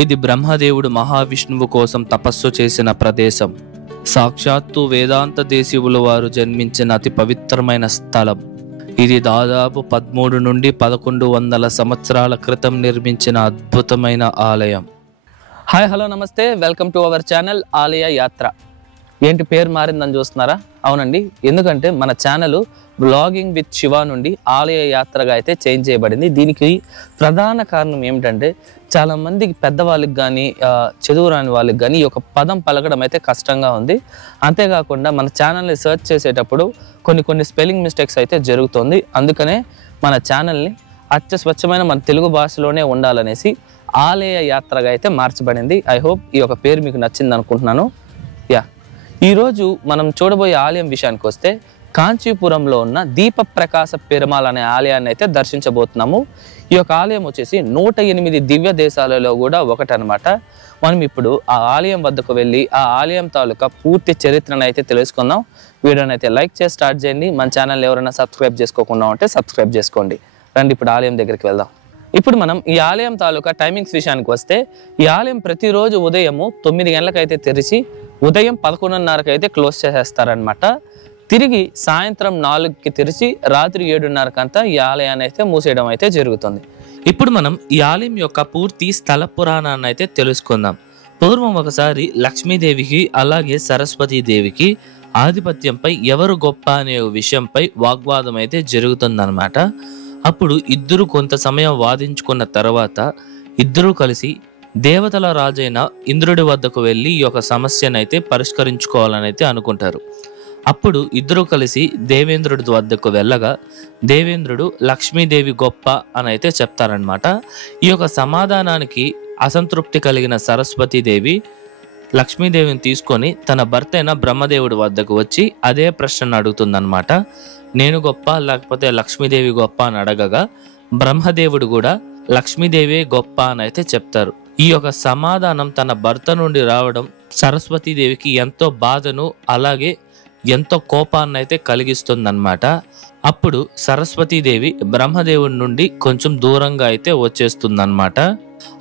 ఇది బ్రహ్మదేవుడు మహావిష్ణువు కోసం తపస్సు చేసిన ప్రదేశం. సాక్షాత్తు వేదాంత దేశీవుల వారు జన్మించిన అతి పవిత్రమైన స్థలం. ఇది దాదాపు 13 నుండి 1100 సంవత్సరాల క్రితం నిర్మించిన అద్భుతమైన ఆలయం. హాయ్ హలో నమస్తే, వెల్కమ్ టు అవర్ ఛానల్ ఆలయ యాత్ర. ఏంటి పేరు మారిందని చూస్తున్నారా? అవునండి, ఎందుకంటే మన ఛానల్ బ్లాగింగ్ విత్ శివ నుండి ఆలయ యాత్రగా అయితే చేంజ్ చేయబడింది. దీనికి ప్రధాన కారణం ఏమిటంటే చాలామందికి పెద్దవాళ్ళకి కానీ చదువు రాని వాళ్ళకి కానీ ఈ యొక్క పదం పలకడం అయితే కష్టంగా ఉంది. అంతేకాకుండా మన ఛానల్ని సెర్చ్ చేసేటప్పుడు కొన్ని స్పెల్లింగ్ మిస్టేక్స్ అయితే జరుగుతుంది. అందుకనే మన ఛానల్ని స్వచ్ఛమైన మన తెలుగు భాషలోనే ఉండాలనేసి ఆలయ యాత్రగా అయితే మార్చబడింది. ఐ హోప్ ఈ యొక్క పేరు మీకు నచ్చింది అనుకుంటున్నాను. ఈరోజు మనం చూడబోయే ఆలయం విషయానికి వస్తే కాంచీపురంలో ఉన్న దీప ప్రకాశ పెరుమాళ్ అనే ఆలయాన్ని అయితే దర్శించబోతున్నాము. ఈ యొక్క ఆలయం వచ్చేసి 108 దివ్య దేశాలలో కూడా ఒకటనమాట. మనం ఇప్పుడు ఆ ఆలయం వద్దకు వెళ్ళి ఆ ఆలయం తాలూకా పూర్తి చరిత్రను అయితే తెలుసుకుందాం. వీడియోని అయితే లైక్ చేసి స్టార్ట్ చేయండి. మన ఛానల్ ఎవరైనా సబ్స్క్రైబ్ చేసుకోకుండా ఉంటే సబ్స్క్రైబ్ చేసుకోండి. రండి ఇప్పుడు ఆలయం దగ్గరికి వెళ్దాం. ఇప్పుడు మనం ఈ ఆలయం తాలూకా టైమింగ్స్ విషయానికి వస్తే ఈ ఆలయం ప్రతిరోజు ఉదయము 9 గంటలకైతే తెరిచి ఉదయం 11:30కి అయితే క్లోజ్ చేసేస్తారనమాట. తిరిగి సాయంత్రం 4కి తెరిచి రాత్రి 7:30కంతా ఈ ఆలయాన్ని అయితే మూసేయడం అయితే జరుగుతుంది. ఇప్పుడు మనం ఈ ఆలయం యొక్క పూర్తి స్థల పురాణాన్ని అయితే తెలుసుకుందాం. పూర్వం ఒకసారి లక్ష్మీదేవికి అలాగే సరస్వతీదేవికి ఆధిపత్యంపై ఎవరు గొప్ప అనే విషయంపై వాగ్వాదం అయితే జరుగుతుందన్నమాట. అప్పుడు ఇద్దరు కొంత సమయం వాదించుకున్న తర్వాత ఇద్దరూ కలిసి దేవతల రాజైన ఇంద్రుడి వద్దకు వెళ్ళి ఈ యొక్క సమస్యను అయితే పరిష్కరించుకోవాలని అయితే అనుకుంటారు. అప్పుడు ఇద్దరు కలిసి దేవేంద్రుడి వద్దకు వెళ్ళగా దేవేంద్రుడు లక్ష్మీదేవి గొప్ప అని అయితే చెప్తారనమాట. ఈ యొక్క సమాధానానికి అసంతృప్తి కలిగిన సరస్వతీదేవి లక్ష్మీదేవిని తీసుకొని తన భర్త అయిన బ్రహ్మదేవుడి వద్దకు వచ్చి అదే ప్రశ్నను అడుగుతుందన్నమాట. నేను గొప్ప లేకపోతే లక్ష్మీదేవి గొప్ప అని అడగగా బ్రహ్మదేవుడు కూడా లక్ష్మీదేవి గొప్ప అని అయితే చెప్తారు. ఈ యొక్క సమాధానం తన భర్త నుండి రావడం సరస్వతీదేవికి ఎంతో బాధను అలాగే ఎంతో కోపాన్ని అయితే కలిగిస్తుందన్నమాట. అప్పుడు సరస్వతీదేవి బ్రహ్మదేవుడి నుండి కొంచెం దూరంగా అయితే వచ్చేస్తుందన్నమాట.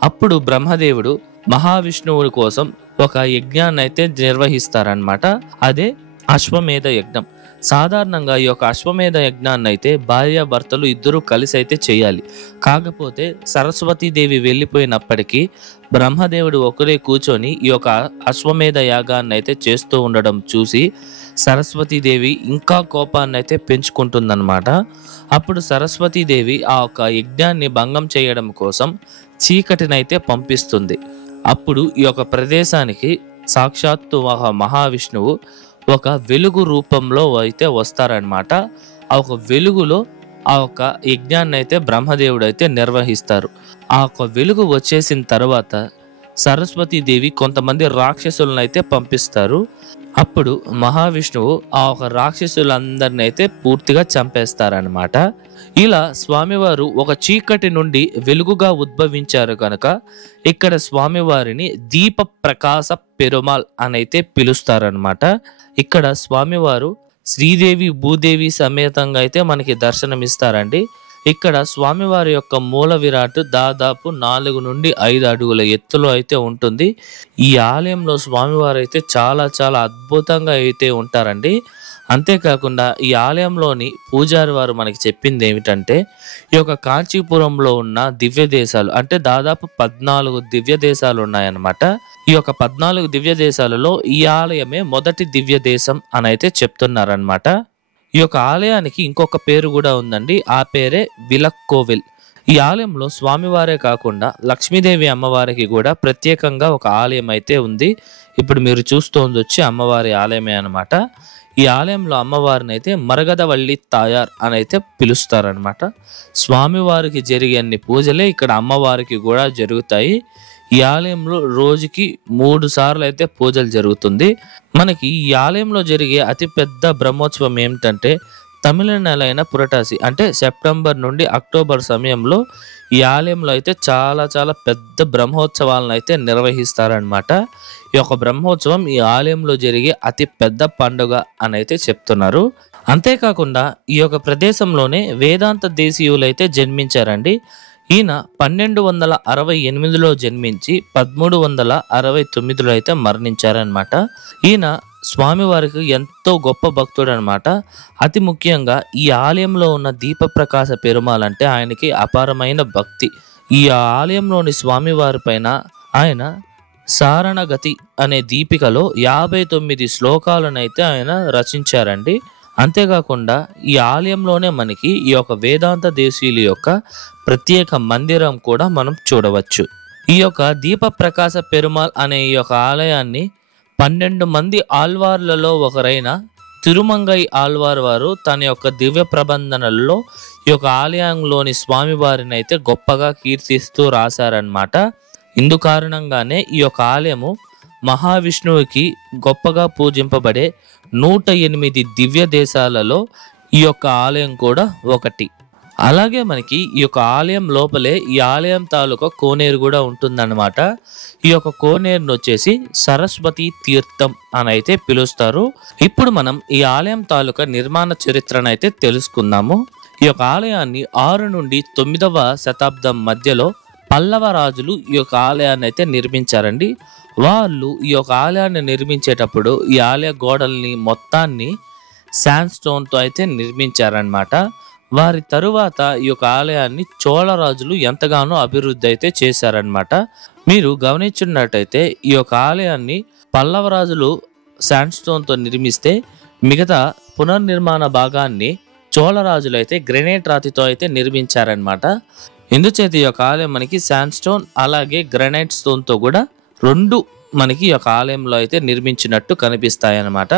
అప్పుడు బ్రహ్మదేవుడు మహావిష్ణువుడి కోసం ఒక యజ్ఞాన్ని అయితే నిర్వహిస్తారనమాట. అదే అశ్వమేధ యజ్ఞం. సాధారణంగా ఈ యొక్క అశ్వమేధ యజ్ఞాన్ని అయితే భార్యాభర్తలు ఇద్దరూ కలిసి అయితే చేయాలి. కాకపోతే సరస్వతీదేవి వెళ్ళిపోయినప్పటికీ బ్రహ్మదేవుడు ఒకరే కూర్చొని ఈ యొక్క అశ్వమేధ యాగాన్ని అయితే చేస్తూ ఉండడం చూసి సరస్వతీదేవి ఇంకా కోపాన్ని అయితే పెంచుకుంటుందన్నమాట. అప్పుడు సరస్వతీదేవి ఆ యొక్క యజ్ఞాన్ని భంగం చేయడం కోసం చీకటినైతే పంపిస్తుంది. అప్పుడు ఈ యొక్క ప్రదేశానికి సాక్షాత్తు మహావిష్ణువు ఒక వెలుగు రూపంలో అయితే వస్తారనమాట. ఆ ఒక వెలుగులో ఆ ఒక యజ్ఞాన్ని అయితే బ్రహ్మదేవుడు అయితే నిర్వహిస్తారు. ఆ ఒక వెలుగు వచ్చేసిన తర్వాత సరస్వతీదేవి కొంతమంది రాక్షసులను అయితే పంపిస్తారు. అప్పుడు మహావిష్ణువు ఆ ఒక రాక్షసులందరిని అయితే పూర్తిగా చంపేస్తారనమాట. ఇలా స్వామివారు ఒక చీకటి నుండి వెలుగుగా ఉద్భవించారు కనుక ఇక్కడ స్వామివారిని దీప ప్రకాశ పెరుమాళ్ అని అయితే పిలుస్తారనమాట. ఇక్కడ స్వామివారు శ్రీదేవి భూదేవి సమేతంగా అయితే మనకి దర్శనమిస్తారండి. ఇక్కడ స్వామివారి యొక్క మూల విరాట్ దాదాపు 4 నుండి 5 అడుగుల ఎత్తులో అయితే ఉంటుంది. ఈ ఆలయంలో స్వామివారు అయితే చాలా చాలా అద్భుతంగా అయితే ఉంటారండి. అంతేకాకుండా ఈ ఆలయంలోని పూజారి వారు మనకి చెప్పింది ఏమిటంటే ఈ యొక్క కాంచీపురంలో ఉన్న దివ్య దేశాలు అంటే దాదాపు 14 దివ్య దేశాలు ఉన్నాయన్నమాట. ఈ యొక్క 14 దివ్య దేశాలలో ఈ ఆలయమే మొదటి దివ్య దేశం అని అయితే చెప్తున్నారనమాట. ఈ యొక్క ఆలయానికి ఇంకొక పేరు కూడా ఉందండి. ఆ పేరే విలక్కోవిల్. ఈ ఆలయంలో స్వామివారే కాకుండా లక్ష్మీదేవి అమ్మవారికి కూడా ప్రత్యేకంగా ఒక ఆలయం అయితే ఉంది. ఇప్పుడు మీరు చూస్తోంది వచ్చి అమ్మవారి ఆలయమే అనమాట. ఈ ఆలయంలో అమ్మవారిని అయితే మరగదవల్లి తాయార్ అని అయితే పిలుస్తారనమాట. స్వామివారికి జరిగే అన్ని పూజలే ఇక్కడ అమ్మవారికి కూడా జరుగుతాయి. ఈ ఆలయంలో రోజుకి 3 సార్లు అయితే పూజలు జరుగుతుంది. మనకి ఈ ఆలయంలో జరిగే అతిపెద్ద బ్రహ్మోత్సవం ఏమిటంటే తమిళ నెల అయిన పురటాసి అంటే సెప్టెంబర్ నుండి అక్టోబర్ సమయంలో ఈ ఆలయంలో అయితే చాలా చాలా పెద్ద బ్రహ్మోత్సవాలను అయితే నిర్వహిస్తారనమాట. ఈ యొక్క బ్రహ్మోత్సవం ఈ ఆలయంలో జరిగే అతి పెద్ద పండుగ అని అయితే చెప్తున్నారు. అంతేకాకుండా ఈ యొక్క ప్రదేశంలోనే వేదాంత దేశీయులు అయితే జన్మించారండి. ఈయన 1268లో జన్మించి 1369లో అయితే మరణించారనమాట. ఈయన స్వామివారికి ఎంతో గొప్ప భక్తుడు అనమాట. అతి ముఖ్యంగా ఈ ఆలయంలో ఉన్న దీపప్రకాశ పెరుమాళ్ అంటే ఆయనకి అపారమైన భక్తి. ఈ ఆలయంలోని స్వామివారి పైన ఆయన సారణగతి అనే దీపికలో 59 శ్లోకాలనైతే ఆయన రచించారండి. అంతేకాకుండా ఈ ఆలయంలోనే మనకి ఈ యొక్క వేదాంత దేశీయుల యొక్క ప్రత్యేక మందిరం కూడా మనం చూడవచ్చు. ఈ యొక్క దీప ప్రకాశ పెరుమాళ్ అనే ఈ యొక్క ఆలయాన్ని 12 మంది ఆళ్వార్లలో ఒకరైన తిరుమంగై ఆళ్వార్ వారు తన యొక్క దివ్య ప్రబంధనల్లో ఈ యొక్క ఆలయంలోని స్వామివారిని అయితే గొప్పగా కీర్తిస్తూ రాశారనమాట. ఇందు కారణంగానే ఈ యొక్క ఆలయము మహావిష్ణువుకి గొప్పగా పూజింపబడే 108 దివ్య దేశాలలో ఈ యొక్క ఆలయం కూడా ఒకటి. అలాగే మనకి ఈ యొక్క ఆలయం లోపలే ఈ ఆలయం తాలూకా కోనేరు కూడా ఉంటుందన్నమాట. ఈ యొక్క కోనేరును వచ్చేసి సరస్వతి తీర్థం అని అయితే పిలుస్తారు. ఇప్పుడు మనం ఈ ఆలయం తాలూకా నిర్మాణ చరిత్రను అయితే తెలుసుకుందాము. ఈ యొక్క ఆలయాన్ని 6 నుండి 9వ శతాబ్దం మధ్యలో పల్లవ రాజులు ఈ యొక్క ఆలయాన్ని అయితే నిర్మించారండి. వాళ్ళు ఈ యొక్క ఆలయాన్ని నిర్మించేటప్పుడు ఈ ఆలయ గోడల్ని మొత్తాన్ని శాండ్ స్టోన్తో అయితే నిర్మించారనమాట. వారి తరువాత ఈ యొక్క ఆలయాన్ని చోళ రాజులు ఎంతగానో అభివృద్ధి అయితే చేశారనమాట. మీరు గమనించున్నట్టయితే ఈ యొక్క ఆలయాన్ని పల్లవ రాజులు శాండ్ స్టోన్తో నిర్మిస్తే మిగతా పునర్నిర్మాణ భాగాన్ని చోళ రాజులు అయితే గ్రెనైట్ రాతితో అయితే నిర్మించారనమాట. ఇందుచేత ఈ యొక్క ఆలయం మనకి శాండ్ స్టోన్ అలాగే గ్రెనైట్ స్టోన్తో కూడా 2 మనకి ఈ యొక్క ఆలయంలో అయితే నిర్మించినట్టు కనిపిస్తాయి అన్నమాట.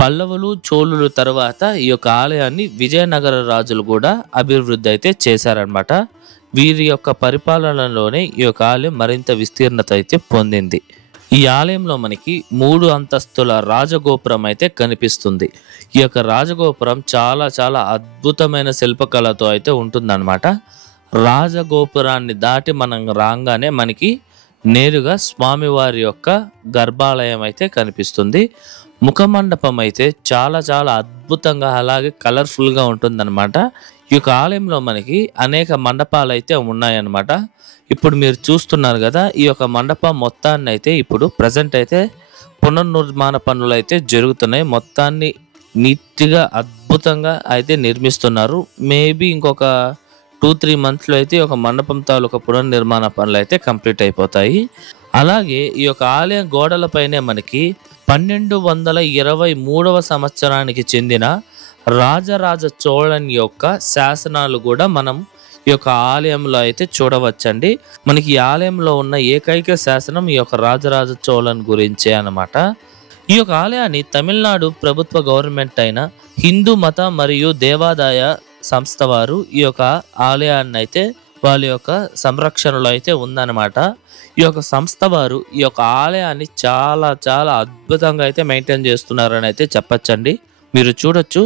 పల్లవులు చోళులు తర్వాత ఈ యొక్క ఆలయాన్ని విజయనగర రాజులు కూడా అభివృద్ధి అయితే చేశారనమాట. వీరి యొక్క పరిపాలనలోనే ఈ యొక్క ఆలయం మరింత విస్తీర్ణత అయితే పొందింది. ఈ ఆలయంలో మనకి 3 అంతస్తుల రాజగోపురం అయితే కనిపిస్తుంది. ఈ యొక్క రాజగోపురం చాలా చాలా అద్భుతమైన శిల్పకళతో అయితే ఉంటుందన్నమాట. రాజగోపురాన్ని దాటి మనం రాగానే మనకి నేరుగా స్వామివారి యొక్క గర్భాలయం అయితే కనిపిస్తుంది. ముఖమండపం అయితే చాలా చాలా అద్భుతంగా అలాగే కలర్ఫుల్గా ఉంటుందన్నమాట. ఈ యొక్క ఆలయంలో మనకి అనేక మండపాలు అయితే ఉన్నాయన్నమాట. ఇప్పుడు మీరు చూస్తున్నారు కదా, ఈ యొక్క మండపం మొత్తాన్ని అయితే ఇప్పుడు ప్రజెంట్ అయితే పునర్నిర్మాణ పనులు అయితే జరుగుతున్నాయి. మొత్తాన్ని నీట్గా అద్భుతంగా అయితే నిర్మిస్తున్నారు. మేబీ ఇంకొక 2-3 మంత్స్లో అయితే ఒక మండపం తాలూకా పునర్నిర్మాణ పనులు అయితే కంప్లీట్ అయిపోతాయి. అలాగే ఈ యొక్క ఆలయ గోడలపైనే మనకి 1223వ సంవత్సరానికి చెందిన రాజరాజ చోళన్ యొక్క శాసనాలు కూడా మనం ఈ యొక్క ఆలయంలో అయితే చూడవచ్చండి. మనకి ఈ ఆలయంలో ఉన్న ఏకైక శాసనం ఈ యొక్క రాజరాజ చోళన్ గురించే అన్నమాట. ఈ యొక్క ఆలయాన్ని తమిళనాడు ప్రభుత్వ గవర్నమెంట్ అయిన హిందూ మత మరియు దేవాదాయ సంస్థ వారు ఈ యొక్క ఆలయాన్ని అయితే వాళ్ళ యొక్క సంరక్షణలో అయితే ఉందన్నమాట. ఈ యొక్క సంస్థ వారు ఈ యొక్క ఆలయాన్ని చాలా చాలా అద్భుతంగా అయితే మెయింటైన్ చేస్తున్నారని అయితే చెప్పచ్చండి. మీరు చూడొచ్చు,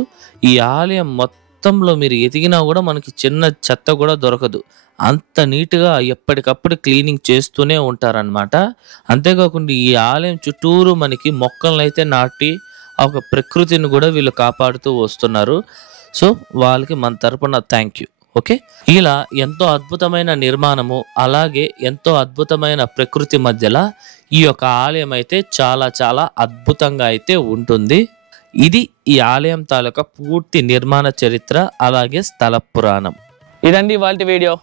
ఈ ఆలయం మొత్తంలో మీరు ఎదిగినా కూడా మనకి చిన్న చెత్త కూడా దొరకదు. అంత నీట్గా ఎప్పటికప్పుడు క్లీనింగ్ చేస్తూనే ఉంటారనమాట. అంతేకాకుండా ఈ ఆలయం చుట్టూరు మనకి మొక్కలను అయితే నాటి ఒక ప్రకృతిని కూడా వీళ్ళు కాపాడుతూ వస్తున్నారు. సో వాళ్ళకి మన తరపున థ్యాంక్ యూ. ఓకే, ఇలా ఎంతో అద్భుతమైన నిర్మాణము అలాగే ఎంతో అద్భుతమైన ప్రకృతి మధ్యలో ఈ యొక్క ఆలయం అయితే చాలా చాలా అద్భుతంగా అయితే ఉంటుంది. ఇది ఈ ఆలయం తాలూకా పూర్తి నిర్మాణ చరిత్ర అలాగే స్థల పురాణం. ఇదండి ఇవాళ వీడియో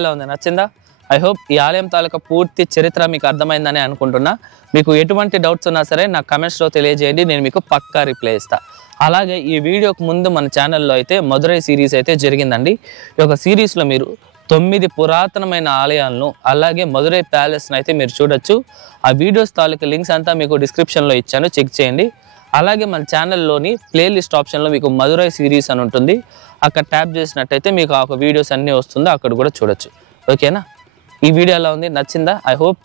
ఎలా ఉంది, నచ్చిందా? ఐ హోప్ ఈ ఆలయం తాలూకా పూర్తి చరిత్ర మీకు అర్థమైందని అనుకుంటున్నా. మీకు ఎటువంటి డౌట్స్ ఉన్నా సరే నాకు కమెంట్స్లో తెలియజేయండి, నేను మీకు పక్కా రిప్లై ఇస్తాను. అలాగే ఈ వీడియోకి ముందు మన ఛానల్లో అయితే మధురై సిరీస్ అయితే జరిగిందండి. ఈ యొక్క సిరీస్లో మీరు 9 పురాతనమైన ఆలయాలను అలాగే మధురై ప్యాలెస్ని అయితే మీరు చూడొచ్చు. ఆ వీడియోస్ తాలూకా లింక్స్ అంతా మీకు డిస్క్రిప్షన్లో ఇచ్చాను, చెక్ చేయండి. అలాగే మన ఛానల్లోని ప్లేలిస్ట్ ఆప్షన్లో మీకు మధురై సిరీస్ అని ఉంటుంది, అక్కడ ట్యాప్ చేసినట్టయితే మీకు ఆ వీడియోస్ అన్నీ వస్తుందో అక్కడ కూడా చూడొచ్చు. ఓకేనా? ఈ వీడియో ఎలా ఉంది, నచ్చిందా? ఐ హోప్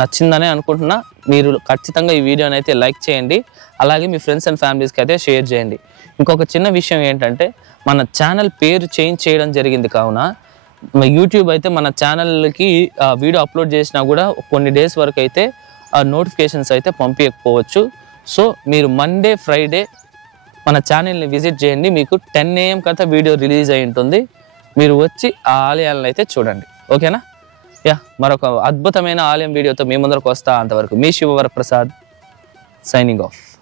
నచ్చిందనే అనుకుంటున్నా. మీరు ఖచ్చితంగా ఈ వీడియోని అయితే లైక్ చేయండి, అలాగే మీ ఫ్రెండ్స్ అండ్ ఫ్యామిలీస్కి అయితే షేర్ చేయండి. ఇంకొక చిన్న విషయం ఏంటంటే మన ఛానల్ పేరు చేంజ్ చేయడం జరిగింది, కావున యూట్యూబ్ అయితే మన ఛానల్కి వీడియో అప్లోడ్ చేసినా కూడా కొన్ని డేస్ వరకు అయితే నోటిఫికేషన్స్ అయితే పంపించకపోవచ్చు. సో మీరు మండే ఫ్రైడే మన ఛానల్ని విజిట్ చేయండి, మీకు 10 AM కథ వీడియో రిలీజ్ అయి ఉంటుంది. మీరు వచ్చి ఆ ఆలయాలను అయితే చూడండి. ఓకేనా? యా, మరొక అద్భుతమైన ఆలయం వీడియోతో మీ ముందరకు వస్తా. అంతవరకు మీ శివవరప్రసాద్ సైనింగ్ ఆఫ్.